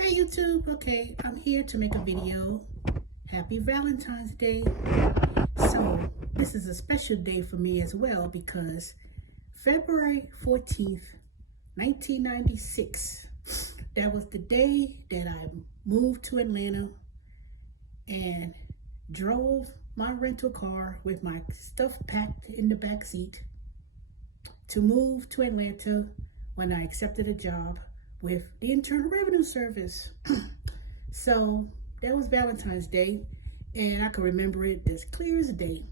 Hey YouTube, okay, I'm here to make a video. Happy Valentine's Day. So, this is a special day for me as well because February 14th, 1996, that was the day that I moved to Atlanta and drove my rental car with my stuff packed in the back seat to move to Atlanta when I accepted a job with the Internal Revenue Service. So that was Valentine's Day, and I can remember it as clear as day.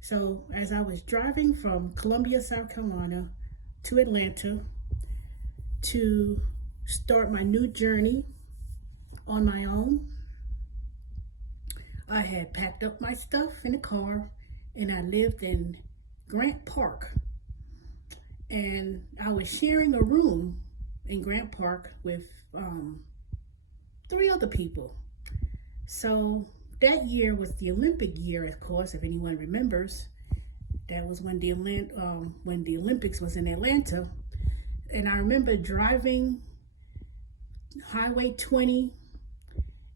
So as I was driving from Columbia, South Carolina to Atlanta to start my new journey on my own, I had packed up my stuff in the car and I lived in Grant Park. And I was sharing a room in Grant Park with 3 other people. So that year was the Olympic year, of course, if anyone remembers. That was when the Olympics was in Atlanta. And I remember driving Highway 20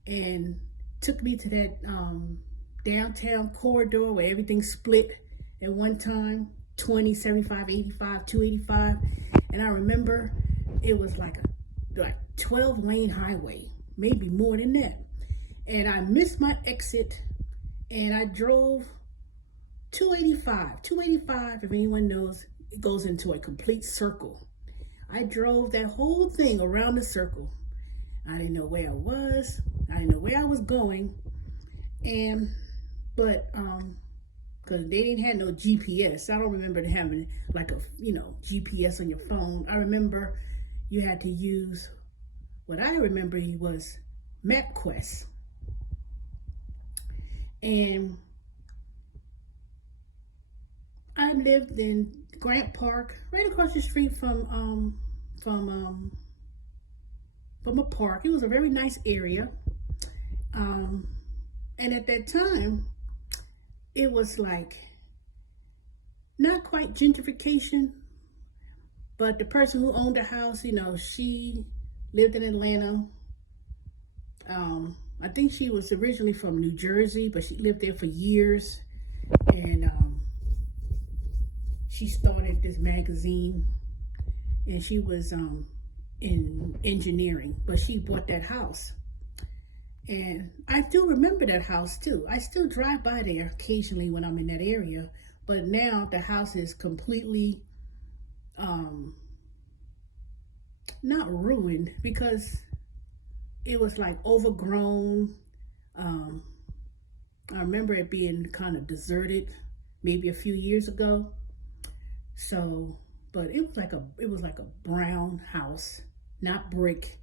and took me to that downtown corridor where everything split at one time, 20, 75, 85, 285. And I remember it was like a 12-lane highway, maybe more than that. And I missed my exit and I drove 285. 285, if anyone knows, it goes into a complete circle. I drove that whole thing around the circle. I didn't know where I was. I didn't know where I was going. But because they didn't have no GPS. I don't remember having like a, GPS on your phone. I remember you had to use, what I remember was MapQuest. And I lived in Grant Park, right across the street from a park. It was a very nice area. And at that time, it was like not quite gentrification, but the person who owned the house, she lived in Atlanta. I think she was originally from New Jersey, but she lived there for years. And she started this magazine, and she was in engineering, but she bought that house. And I do remember that house too. I still drive by there occasionally when I'm in that area, but now the house is completely not ruined because it was like overgrown. I remember it being kind of deserted maybe a few years ago. So, but it was like a brown house, not brick.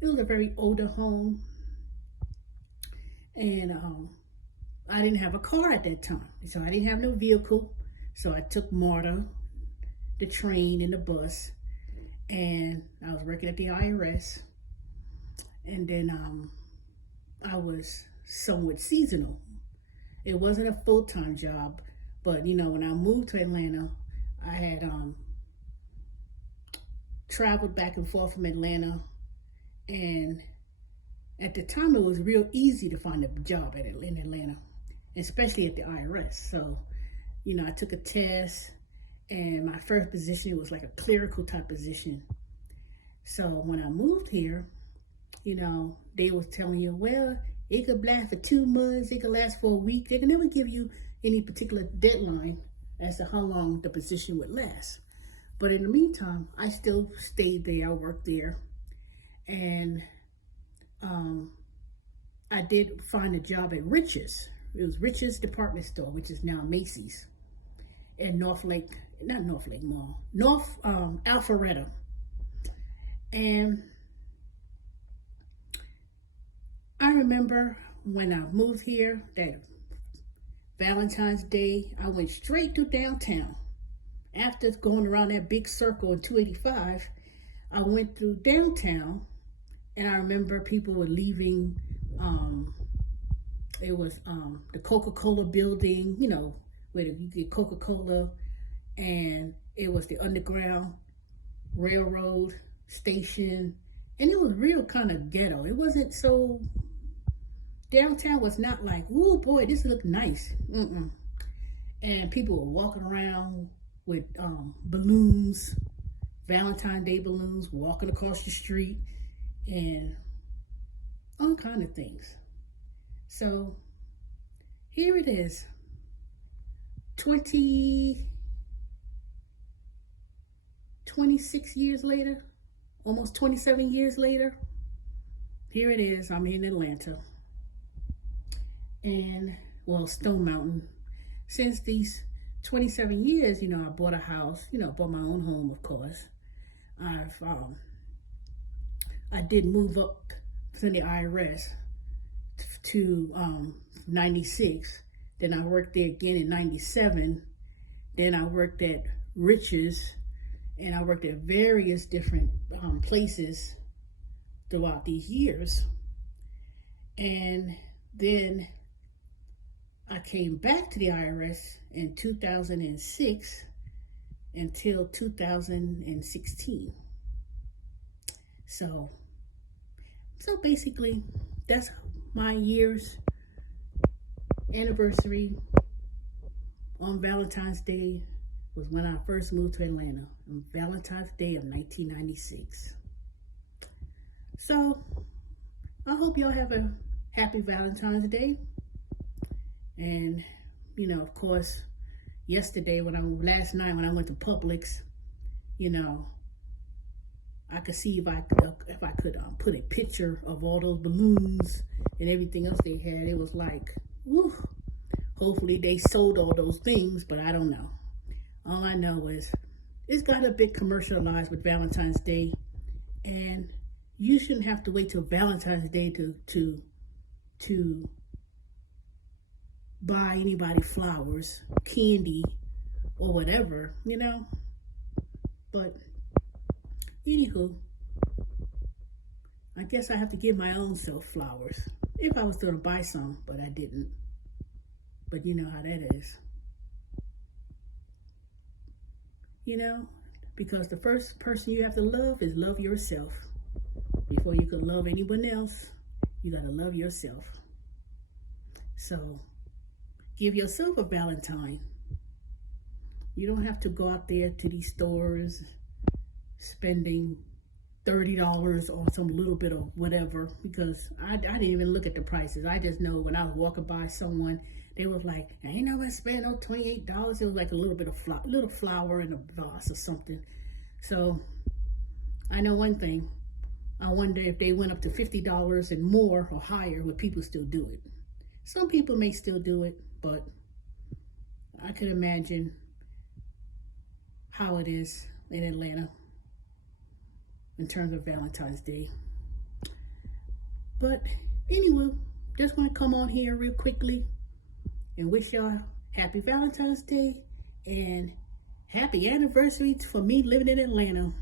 It was a very older home. And I didn't have a car at that time, so I didn't have no vehicle. So I took MARTA, the train and the bus, and I was working at the IRS. And then I was somewhat seasonal. It wasn't a full-time job, but when I moved to Atlanta, I had traveled back and forth from Atlanta, and at the time, it was real easy to find a job in Atlanta, especially at the IRS. So, I took a test, and my first position was like a clerical type position. So when I moved here, they was telling you, well, it could last for 2 months, it could last for a week. They could never give you any particular deadline as to how long the position would last. But in the meantime, I still stayed there, I worked there, and I did find a job at Rich's. It was Rich's department store, which is now Macy's, in North Alpharetta. And I remember when I moved here, that Valentine's Day, I went straight to downtown. After going around that big circle in 285, I went through downtown. And I remember people were leaving, it was the Coca-Cola building, where you get Coca-Cola, and it was the Underground Railroad station, And it was real kind of ghetto. It wasn't so, downtown was not like, oh boy, this look nice. Mm-mm. And people were walking around with balloons, Valentine Day balloons, walking across the street, and all kind of things. So here it is, 26 years later, almost 27 years later. Here it is. I'm in Atlanta, and well, Stone Mountain. Since these 27 years, I bought a house, bought my own home, of course. I did move up from the IRS to 96. Then I worked there again in 97. Then I worked at Rich's, and I worked at various different places throughout these years. And then I came back to the IRS in 2006 until 2016. So basically, that's my year's anniversary on Valentine's Day was when I first moved to Atlanta, on Valentine's Day of 1996. So I hope y'all have a happy Valentine's Day. And, of course, last night when I went to Publix, I could see if I could put a picture of all those balloons and everything else they had. It was like, woo, hopefully they sold all those things, but I don't know. All I know is it's got a bit commercialized with Valentine's Day, and you shouldn't have to wait till Valentine's Day to buy anybody flowers, candy, or whatever, But anywho, I guess I have to give my own self flowers if I was going to buy some, but I didn't. But you know how that is. Because the first person you have to love is love yourself. Before you can love anyone else, you got to love yourself. So give yourself a Valentine. You don't have to go out there to these stores spending $30 on some little bit of whatever, because I didn't even look at the prices. I just know when I was walking by someone, they was like, I ain't nobody spending no $28. It was like a little bit of little flour in a vase or something. So I know one thing. I wonder if they went up to $50 and more or higher, would people still do it? Some people may still do it, but I could imagine how it is in Atlanta in terms of Valentine's Day. But anyway, just want to come on here real quickly and wish y'all happy Valentine's Day and happy anniversary for me living in Atlanta.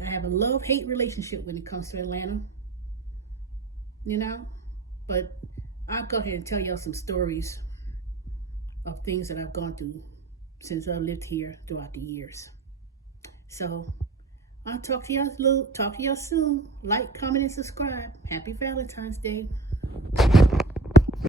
I have a love-hate relationship when it comes to Atlanta, but I'll go ahead and tell y'all some stories of things that I've gone through since I lived here throughout the years. So I'll talk to y'all soon. Like, comment, and subscribe. Happy Valentine's Day.